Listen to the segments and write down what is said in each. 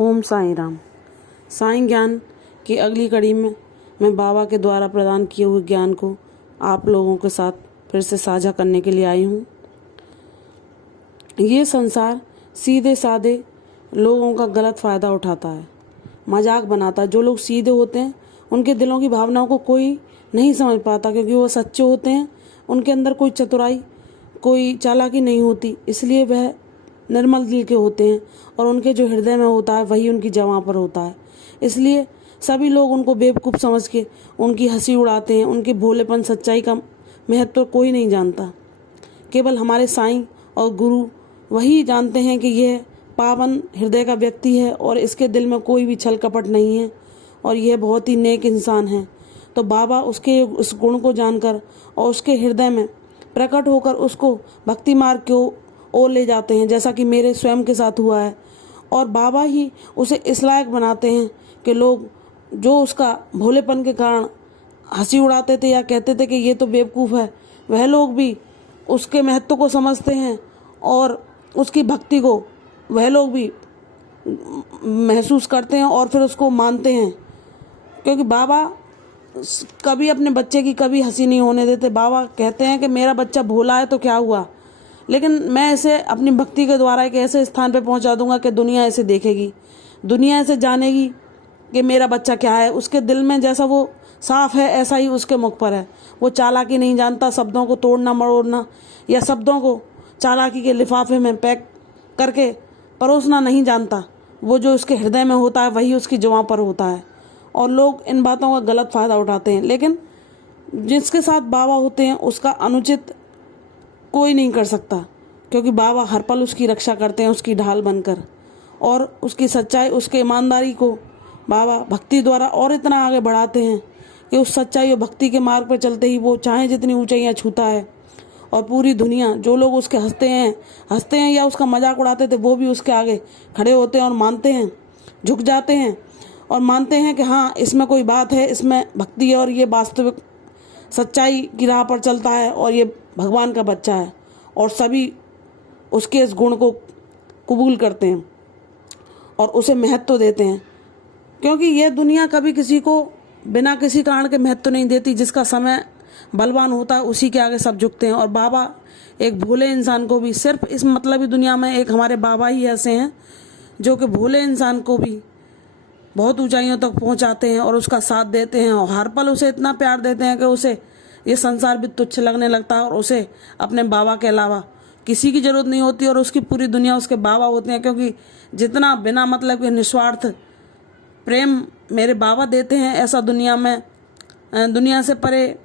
ओम साईं राम। साईं ज्ञान की अगली कड़ी में मैं बाबा के द्वारा प्रदान किए हुए ज्ञान को आप लोगों के साथ फिर से साझा करने के लिए आई हूँ। ये संसार सीधे साधे लोगों का गलत फ़ायदा उठाता है, मजाक बनाता है। जो लोग सीधे होते हैं उनके दिलों की भावनाओं को कोई नहीं समझ पाता, क्योंकि वो सच्चे होते हैं। उनके अंदर कोई चतुराई, कोई चालाकी नहीं होती, इसलिए वह निर्मल दिल के होते हैं और उनके जो हृदय में होता है वही उनकी जवां पर होता है। इसलिए सभी लोग उनको बेवकूफ़ समझ के उनकी हंसी उड़ाते हैं। उनके भोलेपन, सच्चाई का महत्व कोई नहीं जानता। केवल हमारे साईं और गुरु वही जानते हैं कि यह पावन हृदय का व्यक्ति है और इसके दिल में कोई भी छल कपट नहीं है और यह बहुत ही नेक इंसान है। तो बाबा उसके उस गुण को जानकर और उसके हृदय में प्रकट होकर उसको भक्ति मार्ग की ओर ले जाते हैं, जैसा कि मेरे स्वयं के साथ हुआ है। और बाबा ही उसे इस लायक बनाते हैं कि लोग जो उसका भोलेपन के कारण हंसी उड़ाते थे या कहते थे कि ये तो बेवकूफ़ है, वह लोग भी उसके महत्व को समझते हैं और उसकी भक्ति को वह लोग भी महसूस करते हैं और फिर उसको मानते हैं। क्योंकि बाबा कभी अपने बच्चे की कभी हंसी नहीं होने देते। बाबा कहते हैं कि मेरा बच्चा भोला है तो क्या हुआ, लेकिन मैं इसे अपनी भक्ति के द्वारा एक ऐसे स्थान पर पहुंचा दूंगा कि दुनिया ऐसे देखेगी, दुनिया ऐसे जानेगी कि मेरा बच्चा क्या है। उसके दिल में जैसा वो साफ है ऐसा ही उसके मुख पर है। वो चालाकी नहीं जानता, शब्दों को तोड़ना मरोड़ना या शब्दों को चालाकी के लिफाफे में पैक करके परोसना नहीं जानता। वो जो उसके हृदय में होता है वही उसकी जुबां पर होता है और लोग इन बातों का गलत फ़ायदा उठाते हैं। लेकिन जिसके साथ बाबा होते हैं उसका अनुचित कोई नहीं कर सकता, क्योंकि बाबा हर पल उसकी रक्षा करते हैं, उसकी ढाल बनकर। और उसकी सच्चाई, उसके ईमानदारी को बाबा भक्ति द्वारा और इतना आगे बढ़ाते हैं कि उस सच्चाई और भक्ति के मार्ग पर चलते ही वो चाहे जितनी ऊंचाइयां छूता है और पूरी दुनिया, जो लोग उसके हंसते हैं या उसका मजाक उड़ाते थे, वो भी उसके आगे खड़े होते हैं और मानते हैं, झुक जाते हैं और मानते हैं कि हाँ, इसमें कोई बात है, इसमें भक्ति है और ये वास्तविक सच्चाई की राह पर चलता है और ये भगवान का बच्चा है। और सभी उसके इस गुण को कबूल करते हैं और उसे महत्व देते हैं, क्योंकि यह दुनिया कभी किसी को बिना किसी कारण के महत्व नहीं देती। जिसका समय बलवान होता है उसी के आगे सब झुकते हैं। और बाबा एक भोले इंसान को भी, सिर्फ इस मतलबी दुनिया में एक हमारे बाबा ही ऐसे हैं जो कि भोले इंसान को भी बहुत ऊंचाइयों तक पहुंचाते हैं और उसका साथ देते हैं और हर पल उसे इतना प्यार देते हैं कि उसे ये संसार भी तुच्छ लगने लगता है और उसे अपने बाबा के अलावा किसी की ज़रूरत नहीं होती और उसकी पूरी दुनिया उसके बाबा होते हैं। क्योंकि जितना बिना मतलब के निस्वार्थ प्रेम मेरे बाबा देते हैं, ऐसा दुनिया से परे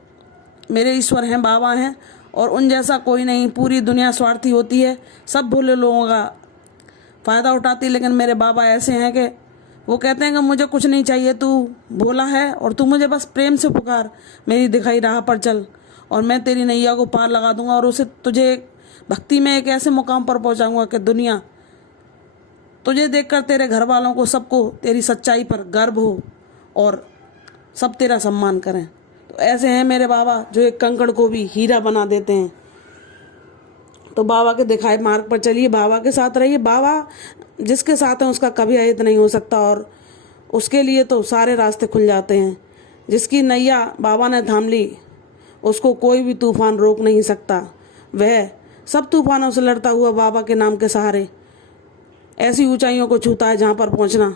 मेरे ईश्वर हैं, बाबा हैं और उन जैसा कोई नहीं। पूरी दुनिया स्वार्थी होती है, सब भोले लोगों का फ़ायदा उठाती है, लेकिन मेरे बाबा ऐसे हैं कि वो कहते हैं कि मुझे कुछ नहीं चाहिए, तू भोला है और तू मुझे बस प्रेम से पुकार, मेरी दिखाई राह पर चल और मैं तेरी नैया को पार लगा दूंगा और उसे तुझे भक्ति में एक ऐसे मुकाम पर पहुंचाऊंगा कि दुनिया तुझे देखकर तेरे घर वालों को, सबको तेरी सच्चाई पर गर्व हो और सब तेरा सम्मान करें। तो ऐसे हैं मेरे बाबा जो एक कंकड़ को भी हीरा बना देते हैं। तो बाबा के दिखाए मार्ग पर चलिए, बाबा के साथ रहिए। बाबा जिसके साथ है उसका कभी अहित नहीं हो सकता और उसके लिए तो सारे रास्ते खुल जाते हैं। जिसकी नैया बाबा ने थाम ली उसको कोई भी तूफान रोक नहीं सकता। वह सब तूफानों से लड़ता हुआ बाबा के नाम के सहारे ऐसी ऊंचाइयों को छूता है जहाँ पर पहुँचना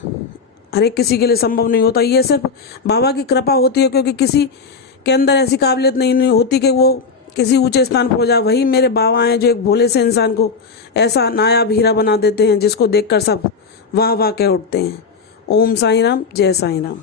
हर एक किसी के लिए संभव नहीं होता। ये सिर्फ बाबा की कृपा होती है, क्योंकि किसी के अंदर ऐसी काबिलियत नहीं होती कि वो किसी ऊंचे स्थान पर पहुंचा। वही मेरे बाबा हैं जो एक भोले से इंसान को ऐसा नायाब हीरा बना देते हैं जिसको देखकर सब वाह वाह कह उठते हैं। ओम साईं राम, जय साईं राम।